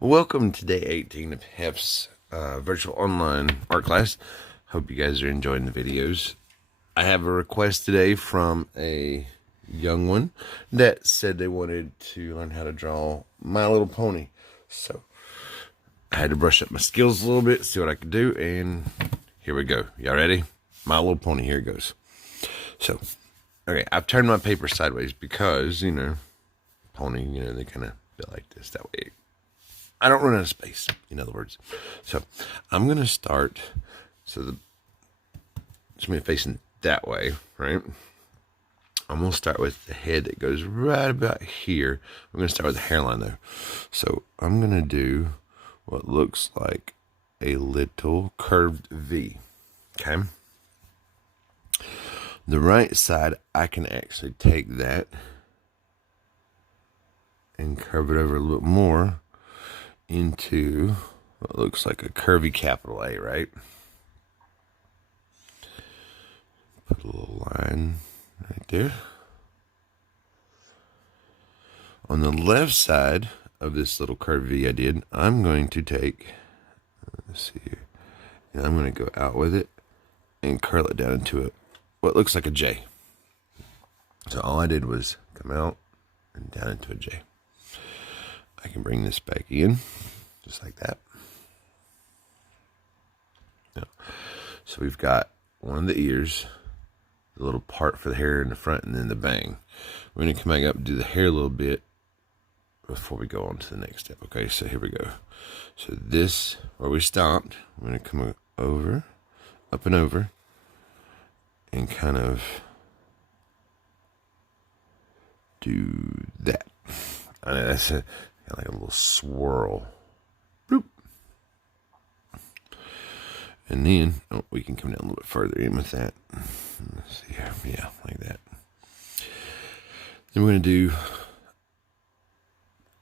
Welcome to day 18 of Hef's virtual online art class. Hope you guys are enjoying the videos. I have a request today from a young one that said they wanted to learn how to draw My Little Pony. So I had to brush up my skills a little bit, see what I could do, and here we go. Y'all ready? My Little Pony, here it goes. So, okay, I've turned my paper sideways because, pony, they kind of feel like this. That way I don't run out of space, in other words. So I'm going to start, it's going to be facing that way, right? I'm going to start with the head that goes right about here. I'm going to start with the hairline, though. So I'm going to do what looks like a little curved V, okay? The right side, I can actually take that and curve it over a little more into what looks like a curvy capital A, right? Put a little line right there. On the left side of this little curvy V I did, I'm going to take, let's see here, and I'm going to go out with it and curl it down into what looks like a J. So all I did was come out and down into a J. I can bring this back in, just like that. Now, so we've got one of the ears, the little part for the hair in the front, and then the bang. We're going to come back up and do the hair a little bit before we go on to the next step. Okay, so here we go. So this, where we stopped, we're going to come over, up and over, and kind of do that. I know that's like a little swirl. Bloop. And then we can come down a little bit further in with that. Let's see here. Yeah, like that. Then we're going to do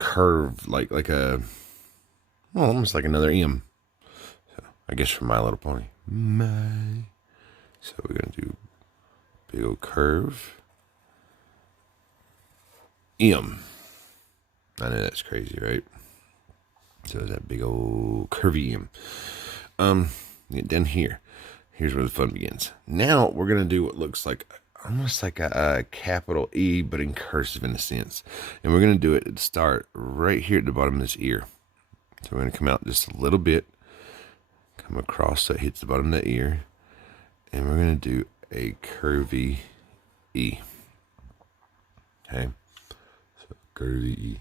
curve like a, well, almost like another M. So I guess for My Little Pony. So we're going to do big old curve. M. I know that's crazy, right? So that big old curvy M. Get down here. Here's where the fun begins. Now we're going to do what looks like almost like a capital E, but in cursive in a sense. And we're going to do it at the start right here at the bottom of this ear. So we're going to come out just a little bit, come across so it hits the bottom of the ear, and we're going to do a curvy E. Okay? So curvy E.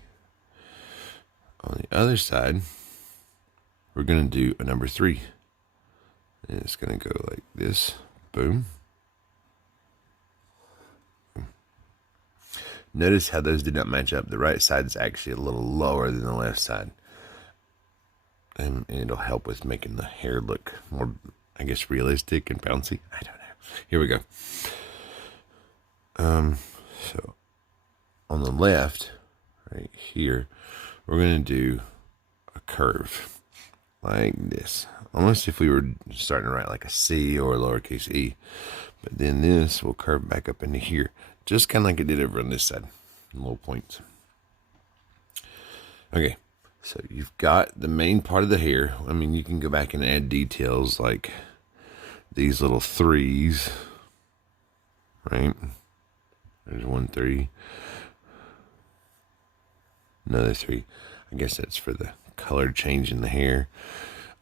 On the other side, we're going to do a number 3. And it's going to go like this. Boom. Notice how those did not match up. The right side is actually a little lower than the left side. And it'll help with making the hair look more, I guess, realistic and bouncy. I don't know. Here we go. So on the left, right here, we're going to do a curve like this. Almost if we were starting to write like a C or a lowercase e. But then this will curve back up into here. Just kind of like it did over on this side. Little points. Okay. So you've got the main part of the hair. I mean, you can go back and add details like these little 3s. Right? There's 1 3. Another 3. I guess that's for the color change in the hair.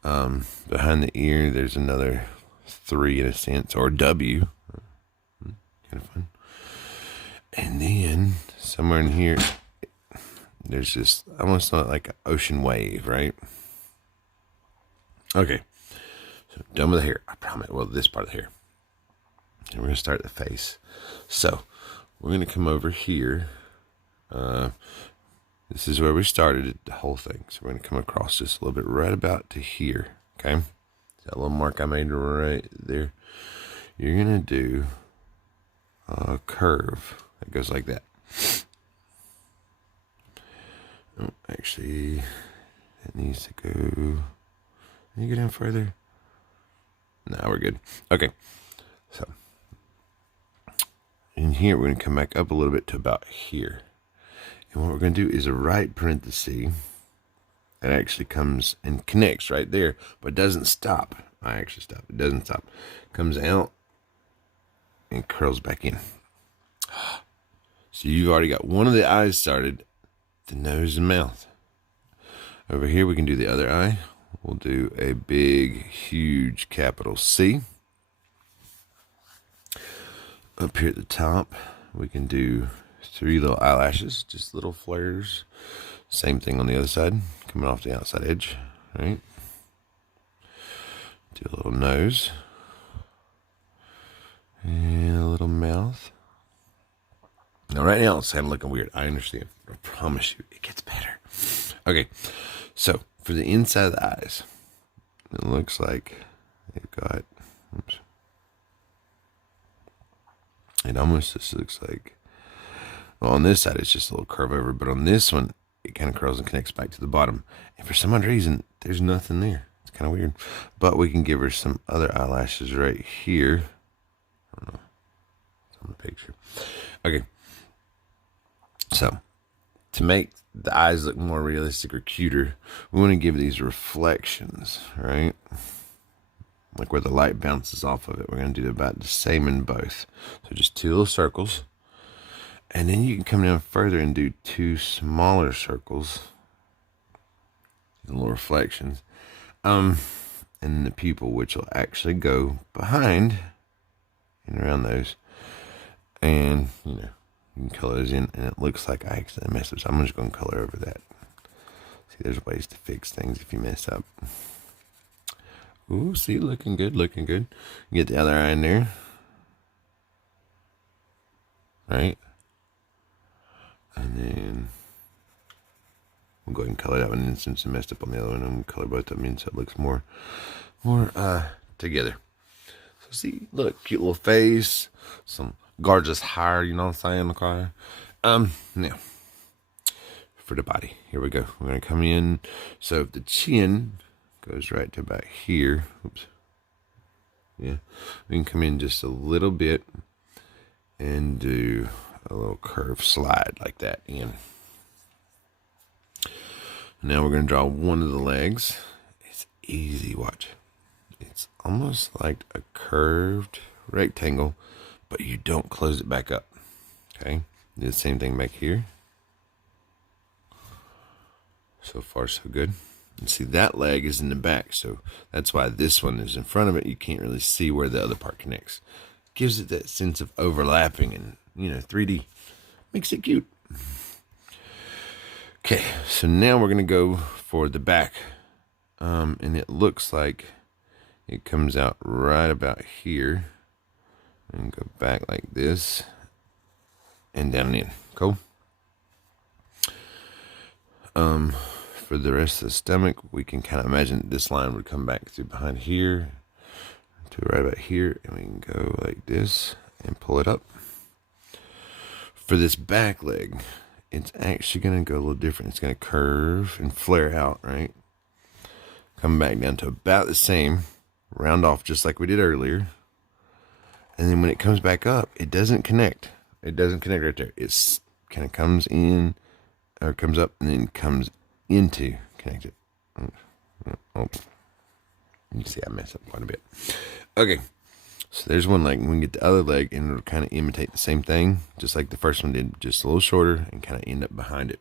Behind the ear, there's another 3 in a sense, or W. Kind of fun. And then somewhere in here, there's just almost like an ocean wave, right? Okay. So done with the hair. I promise. Well, this part of the hair. And we're going to start the face. So we're going to come over here. This is where we started the whole thing. So we're going to come across this a little bit right about to here. Okay. That little mark I made right there. You're going to do a curve that goes like that. Oh, actually, that needs to go. Can you get in further? No, we're good. Okay. So in here, we're going to come back up a little bit to about here. And what we're going to do is a right parenthesis it actually comes and connects right there, but doesn't stop. I actually stop. It doesn't stop. Comes out and curls back in. So you've already got one of the eyes started, the nose and mouth. Over here, we can do the other eye. We'll do a big, huge capital C. Up here at the top, we can do 3 little eyelashes, just little flares. Same thing on the other side, coming off the outside edge, right? Do a little nose. And a little mouth. Now, right now, it's kind of looking weird. I understand. I promise you, it gets better. Okay, so for the inside of the eyes, it looks like they've got, oops. It almost just looks like, well, on this side, it's just a little curve over, but on this one, it kind of curls and connects back to the bottom. And for some odd reason, there's nothing there. It's kind of weird. But we can give her some other eyelashes right here. I don't know. It's on the picture. Okay. So, to make the eyes look more realistic or cuter, we want to give these reflections, right? Like where the light bounces off of it. We're going to do about the same in both. So just 2 little circles. And then you can come down further and do 2 smaller circles. Little reflections. And then the pupil, which will actually go behind and around those. And, you know, you can color those in, and it looks like I accidentally messed up, so I'm just going to color over that. See, there's ways to fix things if you mess up. Ooh, see, looking good, looking good. You get the other eye in there. Right? And then we'll go ahead and color that one in since I messed up on the other one. I'm going to color both of them in so it looks more together. So see, look, cute little face, some gorgeous hair, you know what I'm saying, okay? Now, for the body, here we go. We're going to come in. So the chin goes right to about here. Oops. Yeah. We can come in just a little bit and do a little curve slide like that in. Now we're going to draw one of the legs. It's easy, watch. It's almost like a curved rectangle, but you don't close it back up. Okay, do the same thing back here. So far, so good. And see, that leg is in the back, so that's why this one is in front of it. You can't really see where the other part connects. Gives it that sense of overlapping and, you know, 3D. Makes it cute. Okay, so now we're going to go for the back. And it looks like it comes out right about here. And go back like this. And down and in. Cool. For the rest of the stomach, we can kind of imagine this line would come back through behind here to right about here. And we can go like this and pull it up. For this back leg, it's actually going to go a little different. It's going to curve and flare out, right? Come back down to about the same. Round off just like we did earlier. And then when it comes back up, it doesn't connect. It doesn't connect right there. It's kind of comes in, or comes up and then comes into connected. Oh. You can see I messed up quite a bit. Okay. So there's one leg. We can get the other leg and it'll kind of imitate the same thing, just like the first one did, just a little shorter and kind of end up behind it.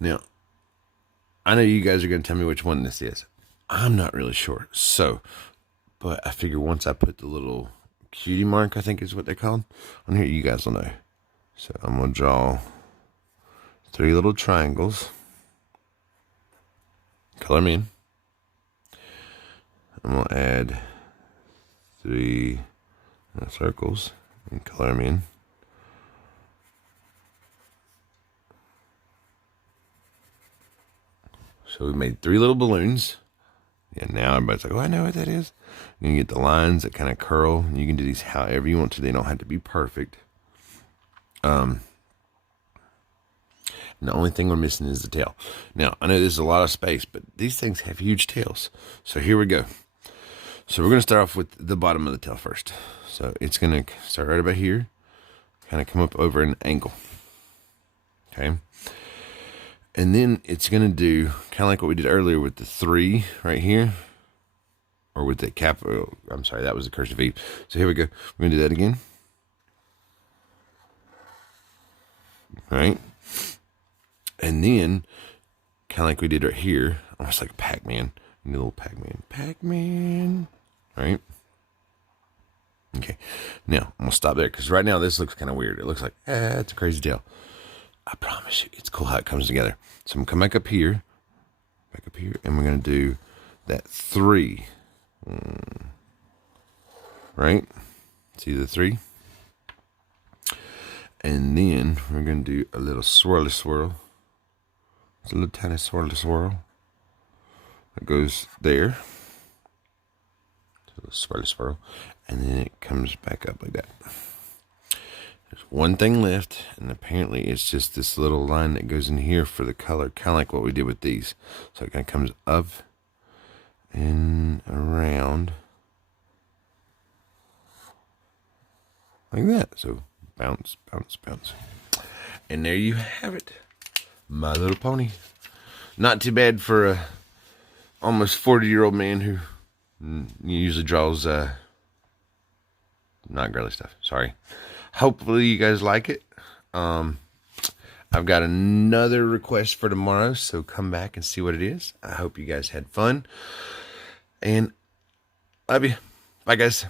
Now, I know you guys are going to tell me which one this is. I'm not really sure. So, but I figure once I put the little cutie mark, I think is what they're called, on here, you guys will know. So I'm going to draw 3 little triangles. Color them in. I'm going to add 3 circles and color them in. So we made 3 little balloons. And now everybody's like, oh, I know what that is. You can get the lines that kind of curl. And you can do these however you want to. They don't have to be perfect. And the only thing we're missing is the tail. Now, I know there's a lot of space, but these things have huge tails. So here we go. So we're going to start off with the bottom of the tail first. So it's going to start right about here. Kind of come up over an angle. Okay. And then it's going to do kind of like what we did earlier with the 3 right here. Or with the cap. Oh, I'm sorry, that was the cursive E. So here we go. We're going to do that again. All right. And then, kind of like we did right here, almost like Pac-Man. A little Pac-Man. Pac-Man. All right. Okay. Now, I'm going to stop there because right now this looks kind of weird. It looks like, it's a crazy tail. I promise you, it's cool how it comes together. So I'm going to come back up here, and we're going to do that 3. Right? See the 3? And then we're going to do a little swirly swirl. It's a little tiny swirly swirl. It goes there. So swirly swirl. And then it comes back up like that. There's one thing left, and apparently it's just this little line that goes in here for the color, kind of like what we did with these. So it kind of comes up and around like that. So bounce, bounce, bounce. And there you have it. My Little Pony. Not too bad for a almost 40-year-old man who usually draws not girly stuff. Sorry. Hopefully you guys like it. I've got another request for tomorrow, so come back and see what it is. I hope you guys had fun. And love you. Bye, guys.